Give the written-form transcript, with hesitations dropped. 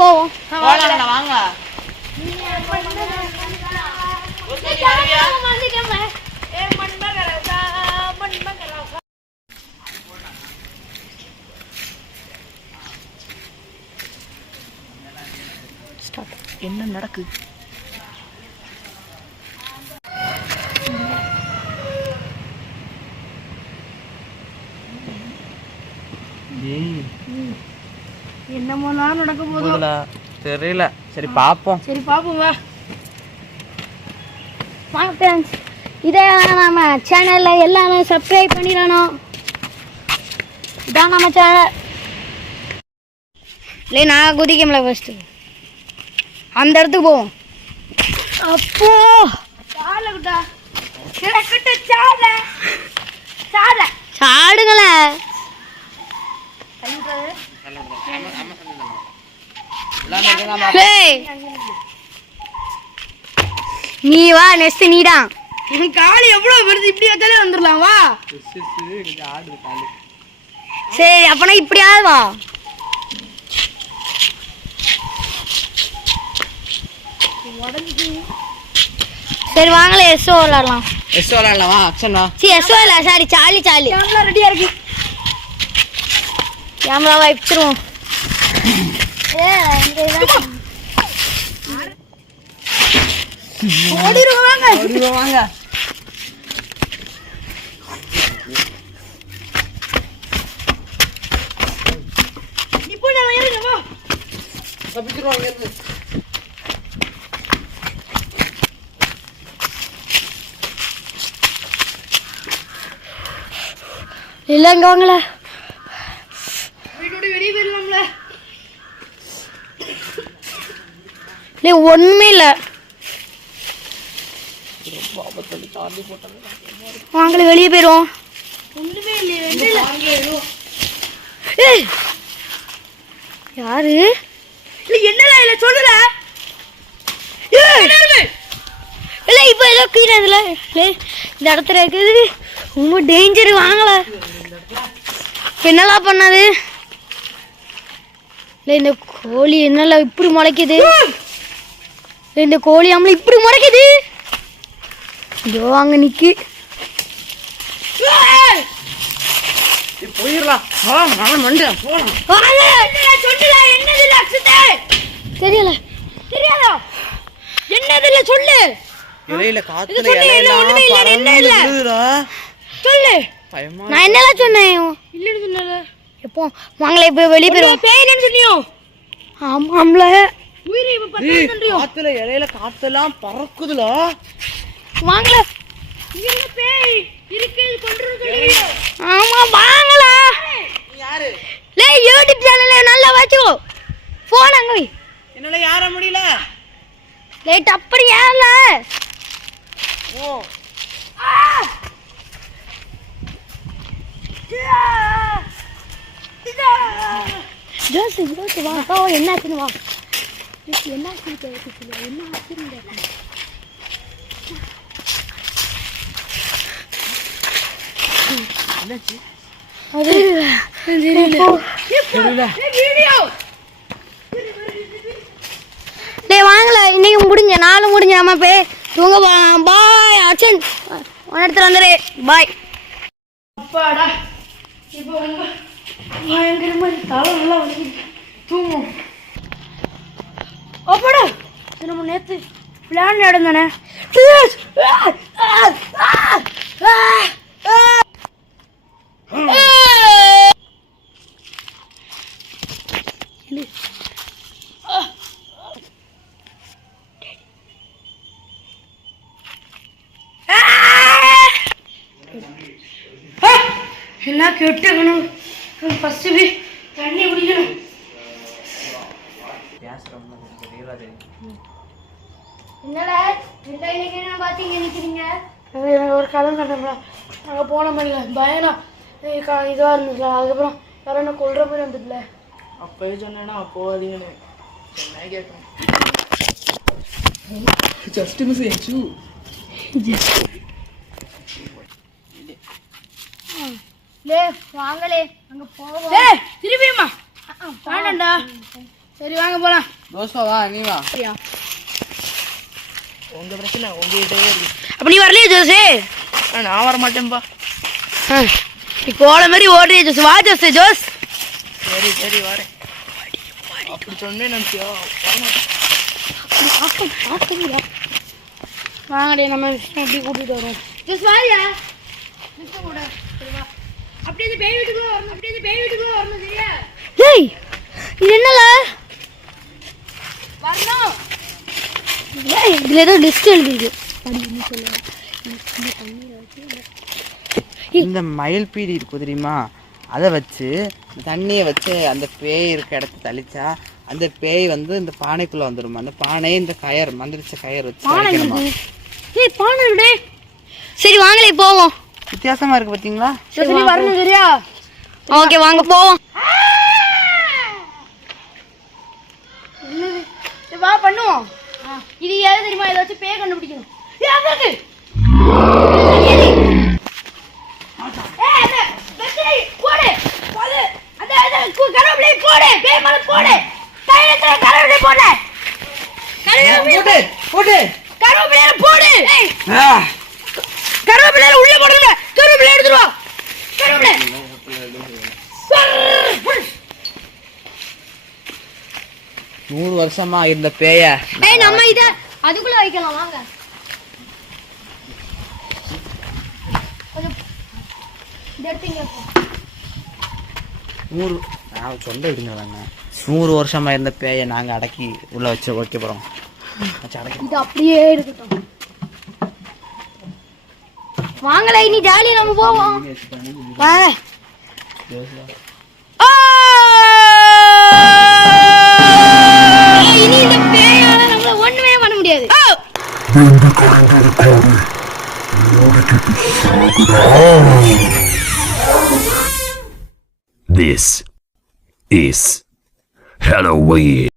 போவோம். வாங்க. என்ன நடக்குது? என்னமோலாம் நடக்க போகுதுல தெரியல. சரி பாப்போம். வா ஃப்ரெண்ட்ஸ், இதை நம்ம சேனலில் எல்லாமே சப்ஸ்கிரைப் பண்ணிடணும். இதான் நம்ம சேனல். இல்லை நான் குதிக்கல ஃபஸ்ட்டு அந்த இடத்துக்கு போவோம். அப்போ சாடுங்களேன். நீ வா, நெக்ஸ்ட் நீதான். காலி எவ்வளவு வருது, இப்படி வச்சாலே வந்துடலாம். வா சரி, அப்பனா இப்படியாவது வா. சரி வாங்களே, எஸ்ஓ விளாடலாம். எஸ்ஓ விளாடலாம். வா அக்ஷன் வா. சரி எஸ்ஓ இல்லை, சாரி சாலி. கேமரா ரெடியா இருக்கு. கேமராவை வச்சிருவோம். வாங்க. இல்ல இங்க வாங்கல, வீட்டோட வெளியே போயிடலாம்ல. இல்ல ஒண்ணுமே இல்ல, வாங்கல வெளியே போயிடுவோம். ஒண்ணுமே இல்லையே. யாரு இல்ல, என்னடா இல்ல சொல்லுற. இல்ல இப்ப ஏதோ கீழே இதுல இந்த இடத்துல இருக்குது, ரொம்ப டேஞ்சர். வாங்கல என்னலாம் பண்ணாது. இல்லை இந்த கோழி என்னெல்லாம் இப்படி முளைக்குது. இந்த கோழி ஆம்பளை இப்படி முளைக்குது. இதோ அங்க நிக்கு. போயிடலாம். தெரியல தெரியாதா என்னதுல சொல்லு. இலையில காத்துல சொல்லு. நான் என்னலாம் சொன்னேன்? இல்லன்னு சொன்னல. எப்போ வாங்களே இப்ப வெளிய போறோம். பேய்னு சொன்னியோ? ஆமாம்ல. உயிரே இப்ப பத்தம் சொல்றியோ? காத்துல இலையில காத்தெல்லாம் பறக்குதுல. வாங்களே. இங்க பேய் இருக்கு கொன்றுன்னு சொல்றியோ? ஆமா வாங்களா. நீ யாரு? லே யூடியூப் சேனல்ல நல்லா வாச்சோ. போன் அங்க வை. என்னால யார முடியல. லேட் அப்படி ஏறல. ஓ ஜோசு வா வா. என்னாச்சுன்னு வா. என்னாச்சுன்னு கேட்க என்ன ஆச்சுன்னு கேட்க. அது வாங்கல. இன்னைக்கு முடிஞ்ச நாளும் முடிஞ்ச. நம்ம போய் தூங்க போகலாம். பாய் அச்சன், இடத்துல வந்துடு. பாய். அப்பாடா இப்போ ரொம்ப பயங்கரமா தலை நல்லா வந்து தூங்கும். அப்பாடா நம்ம நேற்று பிளான் நடந்தானே. எல்லாம் கெட்டுக்கணும். ஃபர்ஸ்ட் போய் தண்ணி குடிக்கணும். என்னடா இன்னைக்கு என்ன பார்த்தீங்க நிற்கிறீங்க? ஒரு கதை கண்டோம்ல, நாங்கள் போன மாதிரில பயனா இதுவாக இருந்துச்சுல. அதுக்கப்புறம் வேற என்ன கொள்ற போய் வந்துட்டுல. அப்பவே சொன்னேன்னா போகாதீங்கன்னு சொன்னே கேட்கணும். ஜஸ்ட் மிஸ் ஏச்சு. லே வாங்களே அங்க போவோம். திரும்பியுமா வேண்டாம்டா. சரி வாங்க போலாம். தோசை வா நீ வா. உங்க பிரச்சனை உங்ககிட்டயே இருக்கு. அப்ப நீ வரலையா ஜோசு? நான் வர மாட்டேன்பா. நீ கோல மாதிரி ஓடுறிய ஜோஸ். வா ஜோஸ். ஜோஸ் சரி சரி வரேன். அப்படி சொன்னே நினைச்சியா? வாங்கடே நம்ம எப்படி கூட்டிட்டு வரோம். ஜோஸ் வாரியா கூட. அப்படியே இந்த பேய் வீட்டுக்குள்ள வரணும். அப்படியே இந்த பேய் வீட்டுக்குள்ள வரணும். சரியா? டேய் இது என்னல வரணும். ஏய் இதுல ஏதோ லிஸ்ட் எழுதிருக்கு. படி என்ன சொல்லுங்க. இந்த மயில் பீடி இருக்கு தெரியுமா, அதை வச்சு தண்ணியை வச்சு அந்த பேய் இருக்க இடத்த தெளிச்சா அந்த பேய் வந்து இந்த பானைக்குள்ள வந்துடும். அந்த பானையை இந்த கயர் மந்திரிச்ச கயர் வச்சு அடைக்கணுமா. ஏய் பானை விடு. சரி வாங்களே போவோம். வித்தியாசமா இருக்கு பாத்தீங்களா? சரி வரணும். சரியா? ஓகே வாங்க போவோம். என்னது வா பண்ணுவோம். இது ஏதாவது தெரியுமா? இதை வச்சு பேய் கண்டுபிடிக்கணும். கருவேப்பிலை உள்ள போடுங்க. கருவேப்பிலை எடுத்துருவா. கருவேப்பிலை 100 வருஷமா இருந்த பேய நம்ம இத அதுக்குள்ள வைக்கலாம். வாங்க சொல்ல விடுங்க. 100 வருஷமா இருந்த பேய நாங்க அடக்கி உள்ள வச்சு வைக்க போறோம். இது அப்படியே இருக்கட்டும். வாங்கல இனி ஜாலியா நம்ம போவோம். வாங்க. இனி இந்த பேயால நம்மள ஒண்ணுமே பண்ண முடியாது. This is Halloween.